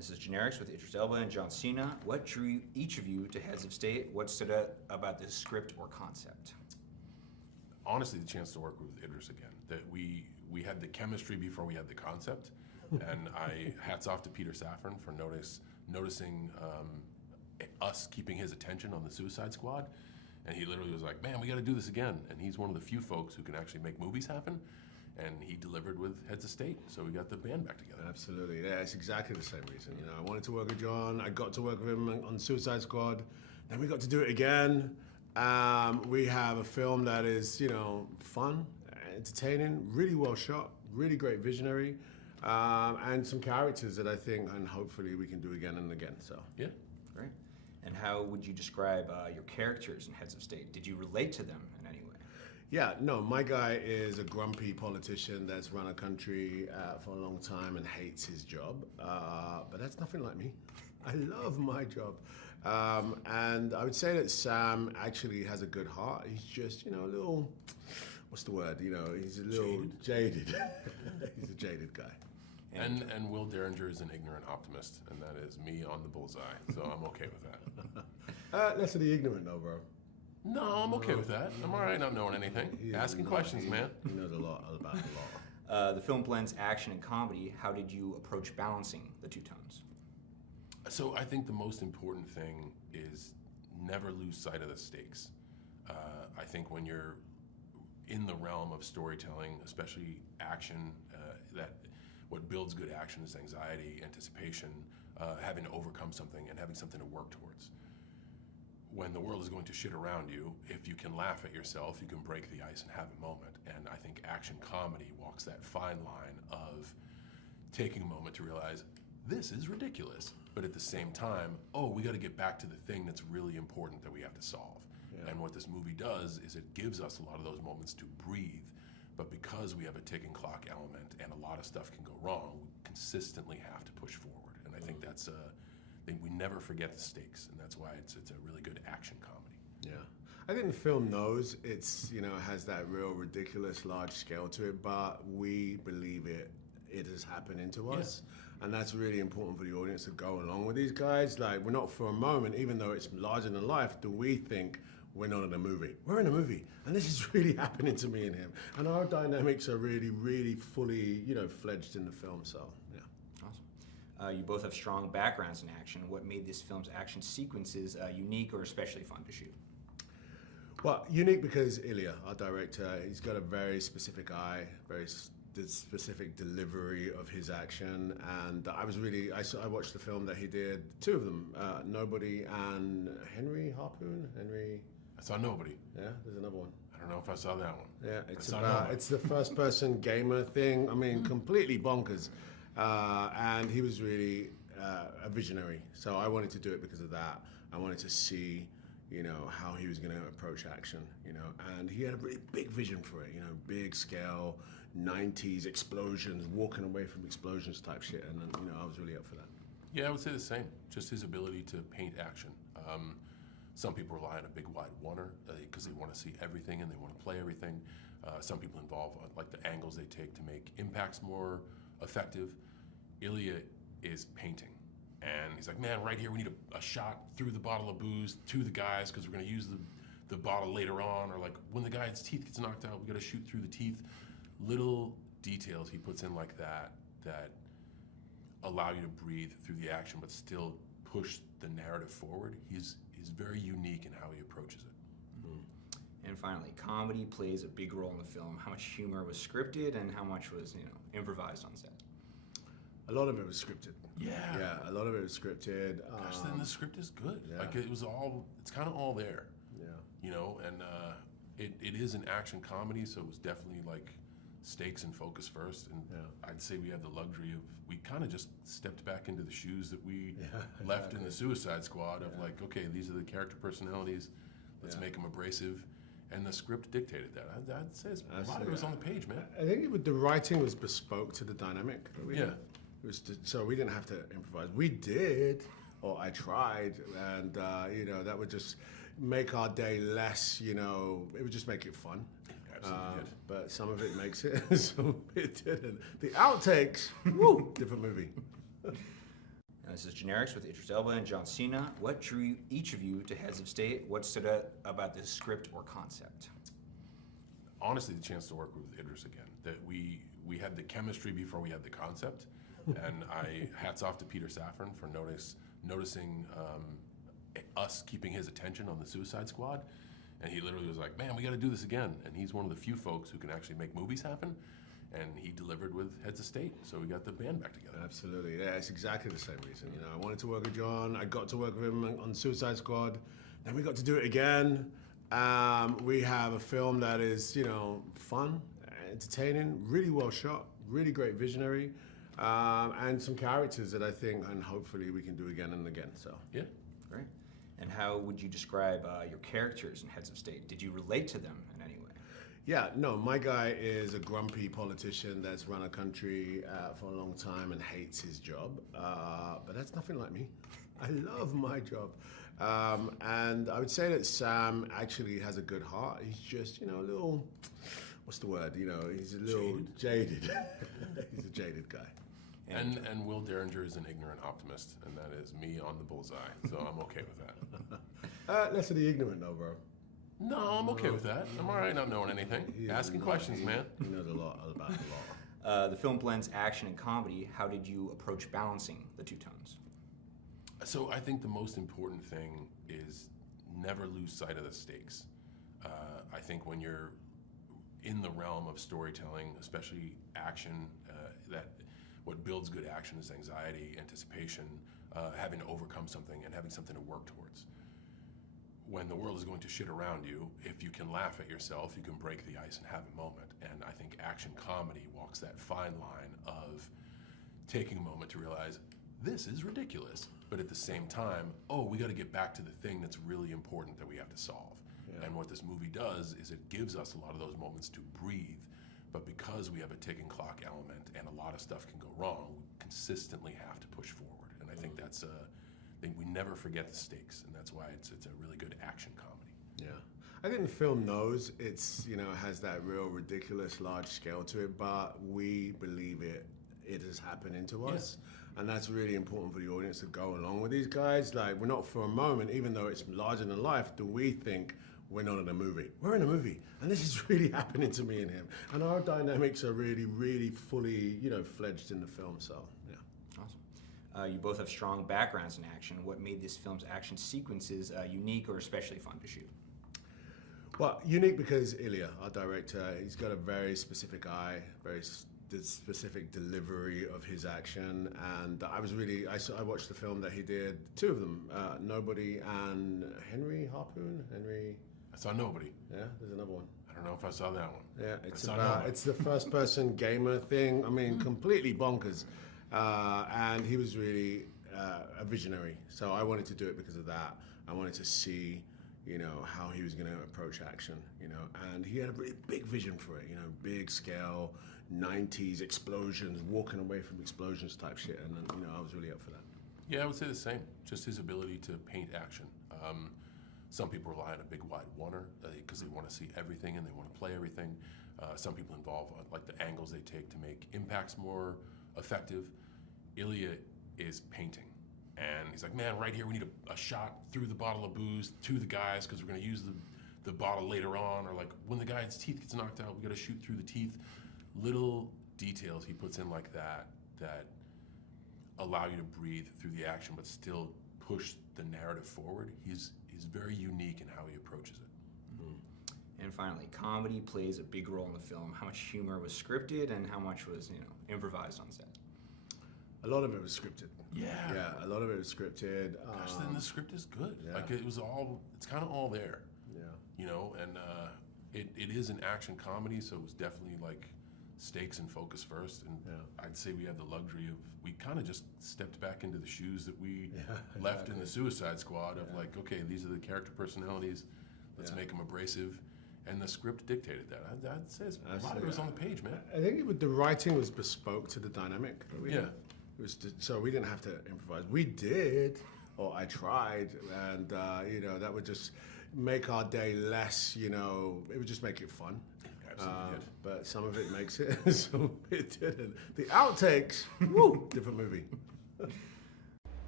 this is Generics with Idris Elba and John Cena. What drew each of you to Heads of State? What stood out about this script or concept? Honestly, the chance to work with Idris again. That we had the chemistry before we had the concept, and hats off to Peter Safran for noticing us keeping his attention on the Suicide Squad, and he literally was like, "Man, we got to do this again." And he's one of the few folks who can actually make movies happen. And he delivered with Heads of State, so we got the band back together. Absolutely, yeah, it's exactly the same reason. You know, I wanted to work with John. I got to work with him on Suicide Squad. Then we got to do it again. We have a film that is, you know, fun, entertaining, really well shot, really great visionary, and some characters that I think, and hopefully we can do again and again. So yeah, great. And how would you describe your characters in Heads of State? Did you relate to them in any way? Yeah, no, my guy is a grumpy politician that's run a country for a long time and hates his job. But that's nothing like me. I love my job. And I would say that Sam actually has a good heart. He's just, you know, a little, what's the word? You know, he's a little jaded. He's a jaded guy. And Will Derringer is an ignorant optimist, and that is me on the bullseye, so I'm okay with that. Less of the ignorant though, bro. No, I'm okay with that. I'm all right not knowing anything. Asking questions, man. He knows a lot about the law. The film blends action and comedy. How did you approach balancing the two tones? So I think the most important thing is never lose sight of the stakes. I think when you're in the realm of storytelling, especially action, that what builds good action is anxiety, anticipation, having to overcome something and having something to work towards. When the world is going to shit around you, if you can laugh at yourself, you can break the ice and have a moment. And I think action comedy walks that fine line of taking a moment to realize, this is ridiculous. But at the same time, oh, we got to get back to the thing that's really important that we have to solve. Yeah. And what this movie does is it gives us a lot of those moments to breathe. But because we have a ticking clock element and a lot of stuff can go wrong, we consistently have to push forward. And I think that's we never forget the stakes, and that's why it's a really good action comedy. Yeah, I think the film knows it's, you know, has that real ridiculous large scale to it, but we believe it is happening to us, and that's really important for the audience to go along with these guys. Like, we're not for a moment, even though it's larger than life, do we think we're not in a movie. We're in a movie, and this is really happening to me and him, and our dynamics are really, really fully, you know, fledged in the film. So yeah. You both have strong backgrounds in action. What made this film's action sequences unique or especially fun to shoot? Well, unique because Ilya, our director, he's got a very specific eye, very specific delivery of his action, and I watched the film that he did, two of them, Nobody and Henry Harpoon. I saw Nobody. Yeah, there's another one. I don't know if I saw that one. Yeah, it's the first person gamer thing. I mean, completely bonkers. And he was really a visionary. So I wanted to do it because of that. I wanted to see, you know, how he was going to approach action, you know, and he had a really big vision for it, you know, big scale, 90s explosions, walking away from explosions type shit. And, you know, I was really up for that. Yeah, I would say the same. Just his ability to paint action. Some people rely on a big wide oneer because they want to see everything and they want to play everything. Some people involve like the angles they take to make impacts more effective. Ilya is painting, and he's like, man, right here we need a shot through the bottle of booze to the guys because we're going to use the bottle later on, or like when the guy's teeth gets knocked out, we got to shoot through the teeth. Little details he puts in like that allow you to breathe through the action but still push the narrative forward. He's very unique in how he approaches it. Mm-hmm. And finally, comedy plays a big role in the film. How much humor was scripted and how much was, you know, improvised on set? A lot of it was scripted. Yeah, a lot of it was scripted. Gosh, then the script is good. Yeah. Like it's kind of all there. Yeah. You know, and it is an action comedy, so it was definitely like stakes and focus first. And I'd say we had the luxury of, we kind of just stepped back into the shoes that we left in the Suicide Squad of like, okay, these are the character personalities, let's make them abrasive. And the script dictated that. I'd say a lot of it was on the page, man. I think the writing was bespoke to the dynamic that we had. It was so we didn't have to improvise. We did, or I tried, and you know, that would just make our day less, you know, it would just make it fun. Absolutely did. But some of it makes it, some of it didn't. The outtakes, woo, different movie. This is Generics with Idris Elba and John Cena. What drew each of you to Heads of State? What stood out about this script or concept? Honestly, the chance to work with Idris again. That we had the chemistry before we had the concept, and hats off to Peter Safran for noticing us keeping his attention on the Suicide Squad, and he literally was like, "Man, we got to do this again." And he's one of the few folks who can actually make movies happen, and he delivered with Heads of State, so we got the band back together. Absolutely, yeah, it's exactly the same reason. You know, I wanted to work with John. I got to work with him on Suicide Squad. Then we got to do it again. We have a film that is, you know, fun, entertaining, really well shot, really great visionary, and some characters that I think and hopefully we can do again and again. So Yeah. Great. And how would you describe your characters in Heads of State? Did you relate to them in any way? yeah, no, my guy is a grumpy politician that's run a country for a long time and hates his job, but that's nothing like me. I love my job. And I would say that Sam actually has a good heart. He's just, you know, a little, what's the word? You know, he's a little jaded. He's a jaded guy. And Will Derringer is an ignorant optimist, and that is me on the bullseye, so I'm okay with that. Less of the ignorant though, bro. No, I'm okay with that. I'm all right not knowing anything. Asking questions, man. He knows a lot about the law. The film blends action and comedy. How did you approach balancing the two tones? So I think the most important thing is never lose sight of the stakes. I think when you're in the realm of storytelling, especially action, that what builds good action is anxiety, anticipation, having to overcome something and having something to work towards. When the world is going to shit around you, if you can laugh at yourself, you can break the ice and have a moment. And I think action comedy walks that fine line of taking a moment to realize this is ridiculous, but at the same time, oh, we got to get back to the thing that's really important that we have to solve. Yeah. And what this movie does is it gives us a lot of those moments to breathe, but because we have a ticking clock element and a lot of stuff can go wrong, we consistently have to push forward. And I think that's we never forget the stakes, and that's why it's a really good action comedy. Yeah. I think the film knows it's, you know, has that real ridiculous large scale to it, but we believe it is happening to us. And that's really important for the audience to go along with these guys. Like, we're not for a moment, even though it's larger than life, do we think we're not in a movie. We're in a movie, and this is really happening to me and him. And our dynamics are really, really fully, you know, fledged in the film, so, yeah. Awesome. You both have strong backgrounds in action. What made this film's action sequences unique or especially fun to shoot? Well, unique because Ilya, our director, he's got a very specific eye, very specific delivery of his action, and I watched the film that he did, two of them, Nobody and Henry Harpoon. I saw Nobody. Yeah, there's another one. I don't know if I saw that one. Yeah, it's the first person gamer thing. I mean, completely bonkers, and he was really a visionary. So I wanted to do it because of that. I wanted to see, you know, how he was going to approach action, you know, and he had a really big vision for it, you know, big scale, 90s explosions, walking away from explosions type shit, and you know, I was really up for that. Yeah, I would say the same. Just his ability to paint action. Some people rely on a big wide oneer because they want to see everything and they want to play everything. Some people involve like the angles they take to make impacts more effective. Ilya is painting. And he's like, man, right here we need a shot through the bottle of booze to the guys because we're going to use the bottle later on. Or like when the guy's teeth gets knocked out, we got to shoot through the teeth. Little details he puts in like that allow you to breathe through the action but still push the narrative forward. He's very unique in how he approaches it. Mm-hmm. And finally, comedy plays a big role in the film. How much humor was scripted and how much was, you know, improvised on set? A lot of it was scripted. Yeah, a lot of it was scripted. Gosh, then the script is good. Yeah. Like it's kind of all there. Yeah, you know, and it is an action comedy, so it was definitely like stakes and focus first. And I'd say we have the luxury of we kind of just stepped back into the shoes that we left in the Suicide Squad of like, okay, these are the character personalities. Let's make them abrasive. And the script dictated that. I'd say a lot of it was on the page, man. I think the writing was bespoke to the dynamic that we had. It was so we didn't have to improvise. We did, or I tried, and you know, that would just make our day less. You know, it would just make it fun. Absolutely did. But some of it makes it, some of it didn't. The outtakes, woo, different movie.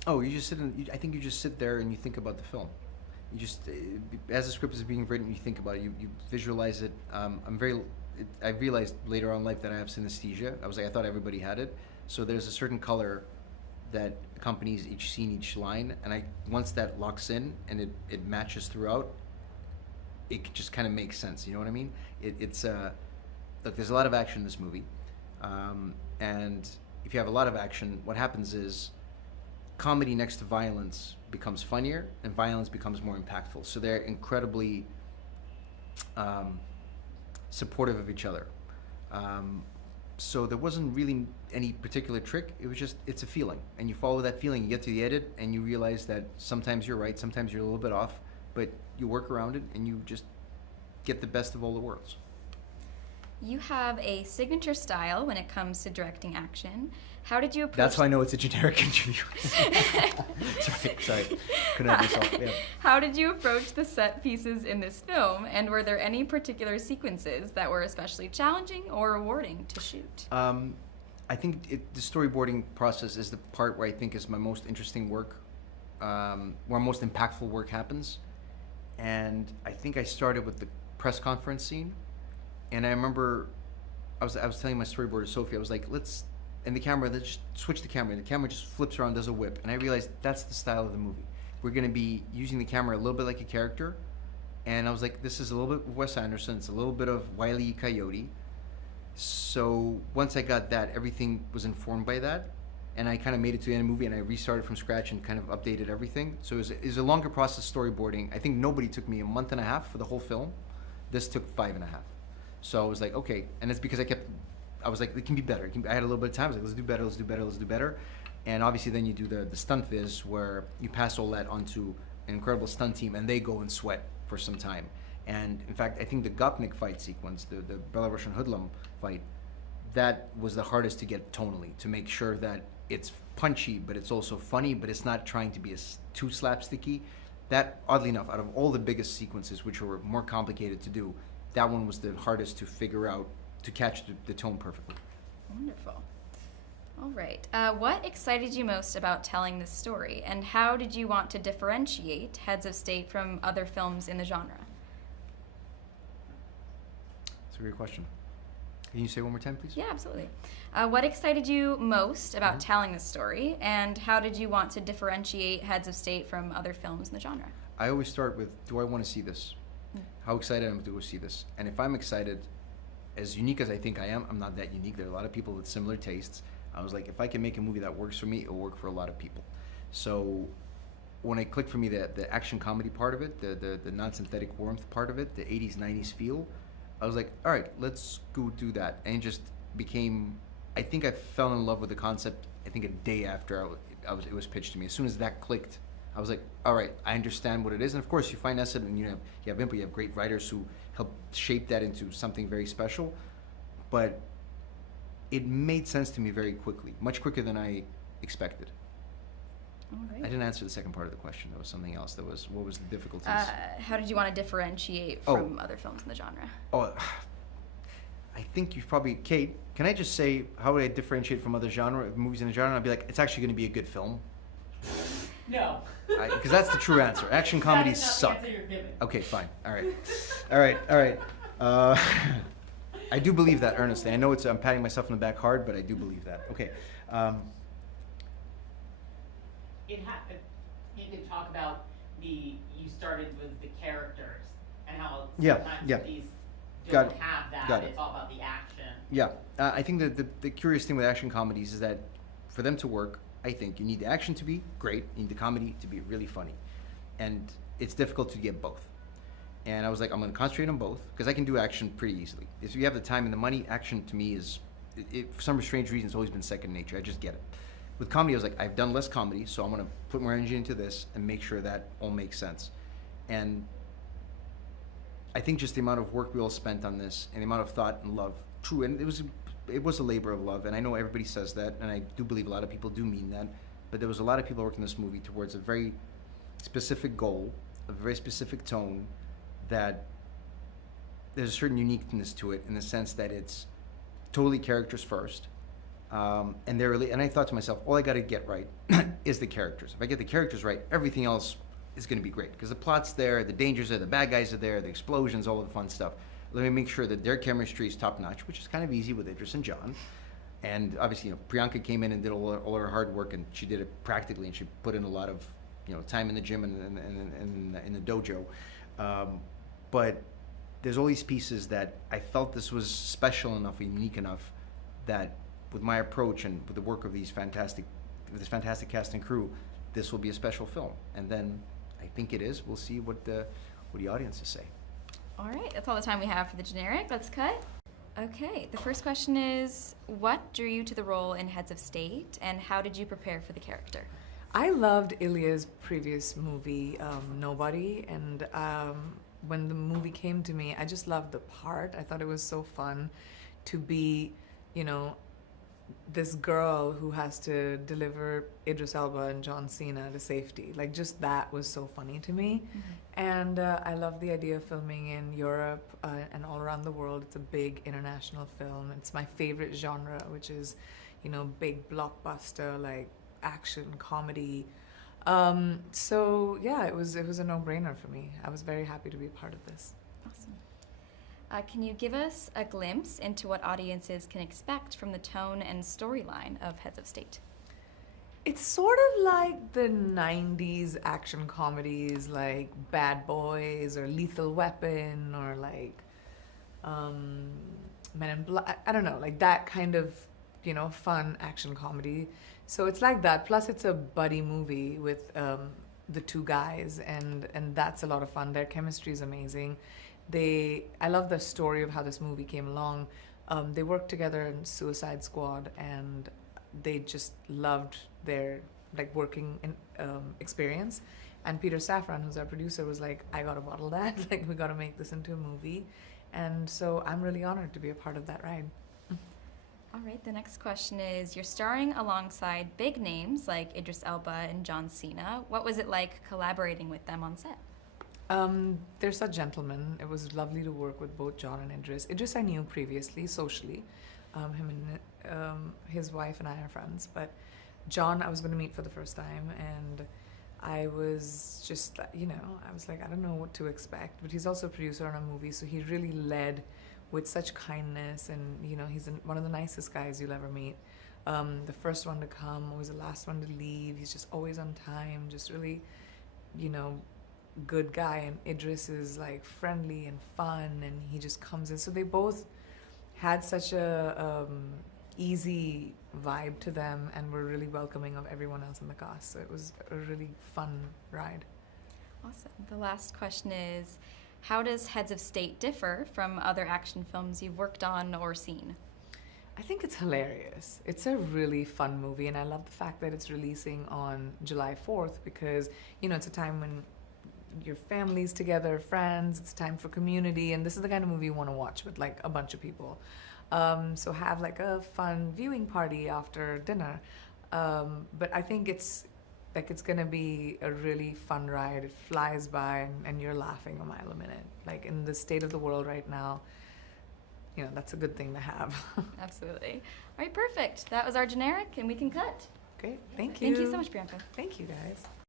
Oh, you just sit I think you just sit there and you think about the film. You just, as the script is being written, you think about it. You visualize it. I realized later on in life that I have synesthesia. I thought everybody had it. So there's a certain color that accompanies each scene, each line, and once that locks in and it matches throughout, it just kind of makes sense. You know what I mean? Look, there's a lot of action in this movie, and if you have a lot of action, what happens is comedy next to violence becomes funnier, and violence becomes more impactful. So they're incredibly supportive of each other. So there wasn't really any particular trick. It was just, it's a feeling, and you follow that feeling. You get to the edit, and you realize that sometimes you're right, sometimes you're a little bit off, but you work around it, and you just get the best of all the worlds. You have a signature style when it comes to directing action. How did you approach... That's how I know it's a generic interview. Sorry. Couldn't help myself. Yeah. How did you approach the set pieces in this film, and were there any particular sequences that were especially challenging or rewarding to shoot? I think the storyboarding process is the part where I think is my most interesting work, where most impactful work happens. And I think I started with the press conference scene. And I remember I was telling my storyboarder, Sophie, I was like, let's just switch the camera. And the camera just flips around, does a whip. And I realized that's the style of the movie. We're going to be using the camera a little bit like a character. And I was like, this is a little bit of Wes Anderson. It's a little bit of Wile E. Coyote. So once I got that, everything was informed by that. And I kind of made it to the end of the movie, and I restarted from scratch and kind of updated everything. So it was a longer process storyboarding. I think nobody took me a month and a half for the whole film. This took 5.5. So I was like, okay. And it's because I was like, it can be better. I had a little bit of time. I was like, let's do better, let's do better, let's do better. And obviously then you do the stunt viz, where you pass all that onto an incredible stunt team, and they go and sweat for some time. And in fact, I think the Gopnik fight sequence, the Belarusian hoodlum fight, that was the hardest to get tonally, to make sure that it's punchy, but it's also funny, but it's not trying to be too slapsticky. That, oddly enough, out of all the biggest sequences, which were more complicated to do, that one was the hardest to figure out, to catch the tone perfectly. Wonderful. All right. What excited you most about telling this story, and how did you want to differentiate Heads of State from other films in the genre? That's a great question. Can you say one more time, please? Yeah, absolutely. What excited you most about telling this story, and how did you want to differentiate Heads of State from other films in the genre? I always start with, do I want to see this? How excited am I to go see this? And if I'm excited, as unique as I think I am, I'm not that unique. There are a lot of people with similar tastes. I was like, if I can make a movie that works for me, it'll work for a lot of people. So when it clicked for me, the action comedy part of it, the non-synthetic warmth part of it, the 80s, 90s feel, I was like, all right, let's go do that. And it just became, I think I fell in love with the concept, I think a day after it was pitched to me. As soon as that clicked, I was like, all right, I understand what it is. And of course, you find Esad, and you have input, you have great writers who help shape that into something very special. But it made sense to me very quickly, much quicker than I expected. All right. I didn't answer the second part of the question. There was something else. What was the difficulties? How did you want to differentiate from other films in the genre? Oh, I think you've probably, Kate, can I just say, how would I differentiate from other movies in the genre? I'd be like, it's actually going to be a good film. No. Because that's the true answer. Action comedies That is not suck. the answer you're giving. Okay, fine. All right. I do believe that earnestly. I know I'm patting myself on the back hard, but I do believe that. Okay. You can talk about you started with the characters and how Yeah, sometimes yeah. these Got don't it. have that. Got it. It's all about the action. Yeah, I think that the curious thing with action comedies is that for them to work, I think you need the action to be great, you need the comedy to be really funny. And it's difficult to get both. And I was like, I'm going to concentrate on both, because I can do action pretty easily. If you have the time and the money, action to me is, for some strange reason, it's always been second nature. I just get it. With comedy, I was like, I've done less comedy, so I'm going to put more energy into this and make sure that all makes sense. And I think just the amount of work we all spent on this, and the amount of thought and love, true, and it was a labor of love, and I know everybody says that, and I do believe a lot of people do mean that, but there was a lot of people working this movie towards a very specific goal, a very specific tone, that there's a certain uniqueness to it in the sense that it's totally characters first. And and I thought to myself, all I got to get right is the characters. If I get the characters right, everything else is going to be great because the plot's there, the dangers are, the bad guys are there, the explosions, all of the fun stuff. Let me make sure that their chemistry is top notch, which is kind of easy with Idris and John. And obviously, Priyanka came in and did all her hard work, and she did it practically, and she put in a lot of, time in the gym and in the dojo. But there's all these pieces that I felt this was special enough, unique enough, that with my approach and with the work of this fantastic cast and crew, this will be a special film. And then I think it is. We'll see what the audiences say. All right, that's all the time we have for the generic. Let's cut. Okay, the first question is, what drew you to the role in Heads of State, and how did you prepare for the character? I loved Ilya's previous movie, Nobody, and when the movie came to me, I just loved the part. I thought it was so fun to be, this girl who has to deliver Idris Elba and John Cena to safety. Like, just that was so funny to me. Mm-hmm. And I love the idea of filming in Europe and all around the world. It's a big international film. It's my favorite genre, which is, big blockbuster, like action, comedy. So yeah, it was a no-brainer for me. I was very happy to be a part of this. Awesome. Can you give us a glimpse into what audiences can expect from the tone and storyline of Heads of State? It's sort of like the 90s action comedies like Bad Boys or Lethal Weapon or like Men in Black. I don't know, like that kind of, fun action comedy. So it's like that. Plus it's a buddy movie with the two guys, and that's a lot of fun. Their chemistry is amazing. I love the story of how this movie came along. They worked together in Suicide Squad, and they just loved their working experience. And Peter Safran, who's our producer, was like, I gotta bottle that. We gotta make this into a movie. And so I'm really honored to be a part of that ride. All right, the next question is, you're starring alongside big names like Idris Elba and John Cena. What was it like collaborating with them on set? They're such gentlemen. It was lovely to work with both John and Idris. Idris I knew previously, socially. Him and his wife and I are friends. But John I was going to meet for the first time, and I was just, I was like, I don't know what to expect. But he's also a producer on a movie, so he really led with such kindness, and he's one of the nicest guys you'll ever meet. The first one to come, always the last one to leave. He's just always on time, just really, good guy. And Idris is like friendly and fun, and he just comes in. So they both had such a easy vibe to them, and were really welcoming of everyone else in the cast. So it was a really fun ride. Awesome. The last question is, how does Heads of State differ from other action films you've worked on or seen? I think it's hilarious. It's a really fun movie, and I love the fact that it's releasing on July 4th because, it's a time when your family's together, friends, it's time for community, and this is the kind of movie you want to watch with a bunch of people. So have a fun viewing party after dinner. But I think it's gonna be a really fun ride. It flies by, and you're laughing a mile a minute. In the state of the world right now, that's a good thing to have. Absolutely. All right, perfect. That was our generic, and we can cut. Great, thank you. Thank you so much, Priyanka. Thank you, guys.